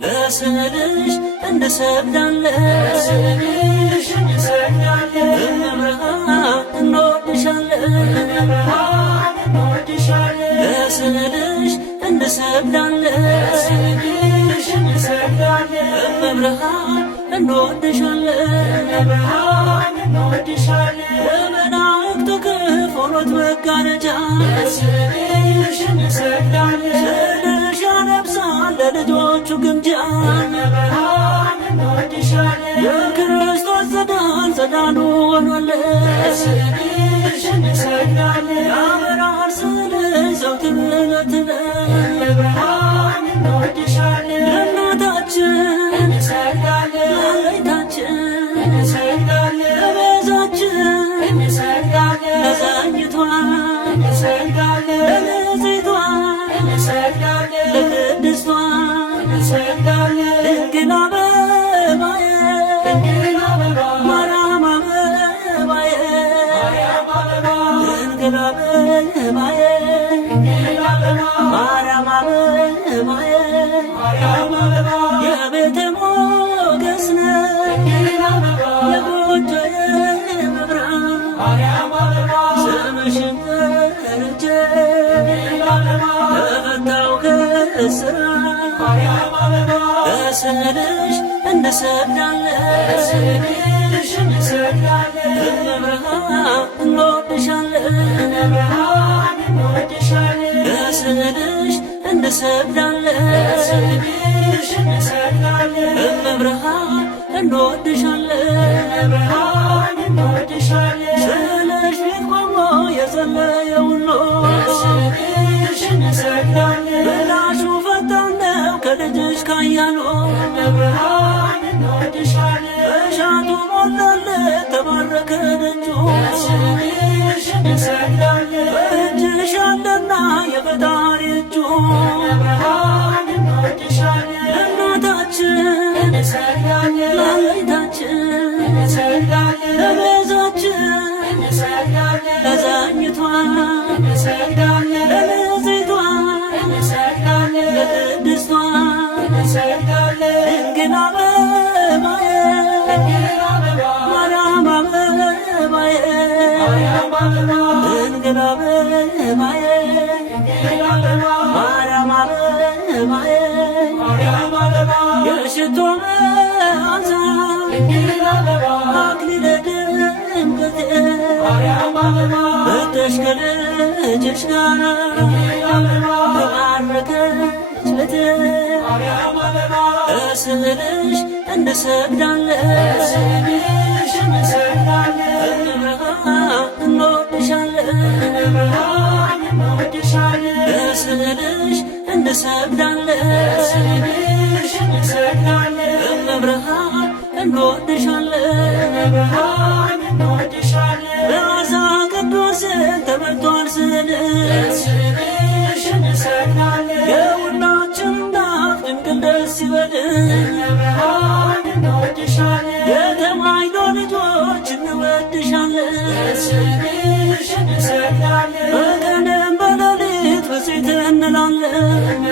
ለስዕልሽ እንሰግዳለን እመብርሃን እንወድሻለን ለስዕልሽ እንሰግዳለን እመብርሃን እንወድሻለን ለመላእክት ክፉሎት መጋረጃ ስዕልሽ ያለብሳል ለልጆቹ ግምጃ የክርስቶስ ጸዳሉ ሆኖለት ያበራል ስዕልሽ ዘወትር ዕለት ለእናታችን ለእመቤታችን ለቤዛችን ለዛኝቷ ለንጽሕቷ ለቅድስቷ ድንግል አበባዬ ማርያም አበባዬ ድንግል አበባዬ ማርያም አበባዬ የቤተ ሞገስ ነሽ የጎጆዬ መብራት ስምሽን ጠርቼ ተፈታሁ ከእስራት ለስዕልሽ እንሰግዳለን እመብርሃን እንወድሻለን ለስዕልሽ እንሰግዳለን እመብርሃን እንወድሻለን ስዕልሽ ፊት ቆሞ የጸለየ ሁሉ ምላሹ ፈጣን ነው ከልጅሽ ካያሉ እሻቱ ሞላለት ተባረከ ደጁ በእጅሽ አለና የፈጣሪ እጁ ለእናታችን ለእመቤታችን ለቤዛችን ለዛኝቷ ለንጽሕቷ ለቅድስቷ ድንግል አበባዬ ማርያም አበባዬ ድንግል አበባዬ ማርያም አበባዬ የሽቶ መዓዛ አክሊለ ድንግቴ መጥተሽ ከልጅሽ ጋር ተባረከች ቤቴ ለስዕልሽ እንሰግዳለን እመብርሃን እንወድሻለን ለስዕልሽ እንሰግዳለን እመብርሃን እንወድሻለን በመዓዛ ቅዱስን ተመልቷል ስዕልሽ የሁላችን እናት ድንግል ደስ ይበልን የተዋሕዶ ልጆች እንወድሻለን በቀንም በሌሊት በሴት እንላለን